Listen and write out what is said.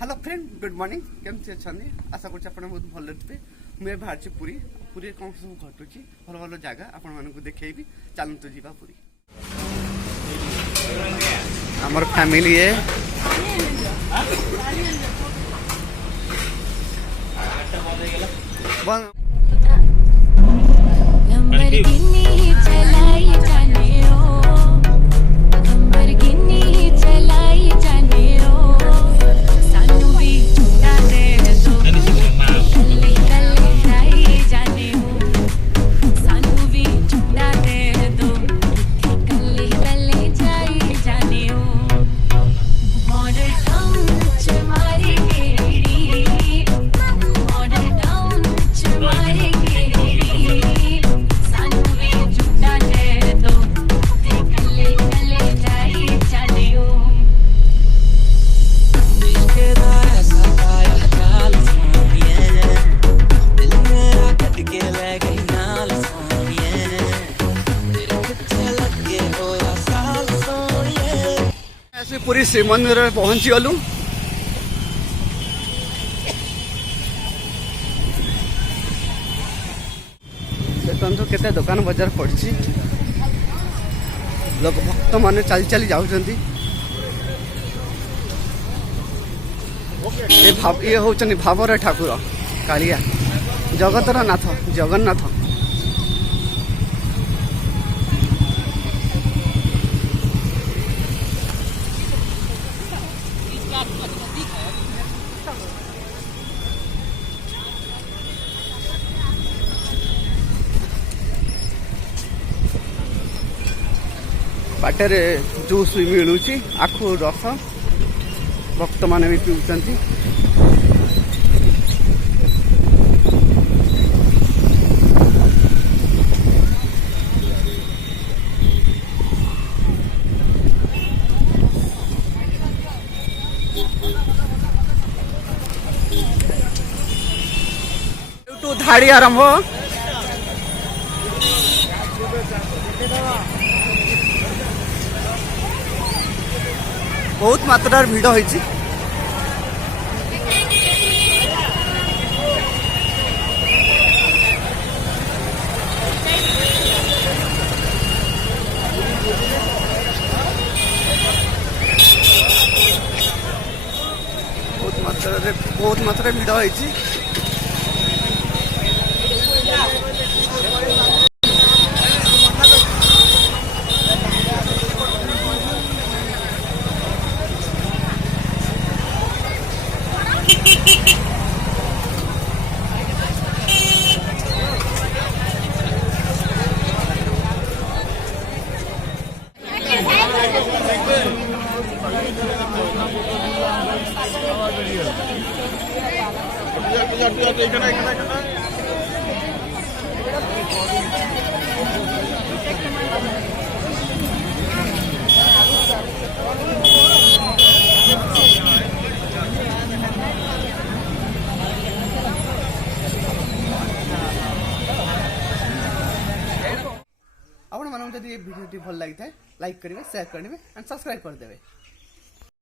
Hello friend good morning केमती अच्छा आशा कर बहुत भल थे मुझे बाहर पुरी पुरी कौन सब घटुची भल भल जगह आपण मानक देखी चलतु जा पुरी आमर फैमिली है पुरी श्री मंदिर में पहुंची गलु देखो केते दुकान बाजार पड़ी लोक भक्त मान चली चली जाऊँच ये हूँ भावर ठाकुर कालिया जगतर नाथ जगन्नाथ बाटर जूस भी मिलूँ आखु रस भक्त मैंने भी पीऊँच धाड़ी आरंभ बहुत मात्रार भिड़ होइछि बहुत मात्रा भिड़ होइछि आपण मानक जदि वीडियो भल लगी लाइक करेंगे शेयर करेंगे एंड सब्सक्राइब करदे।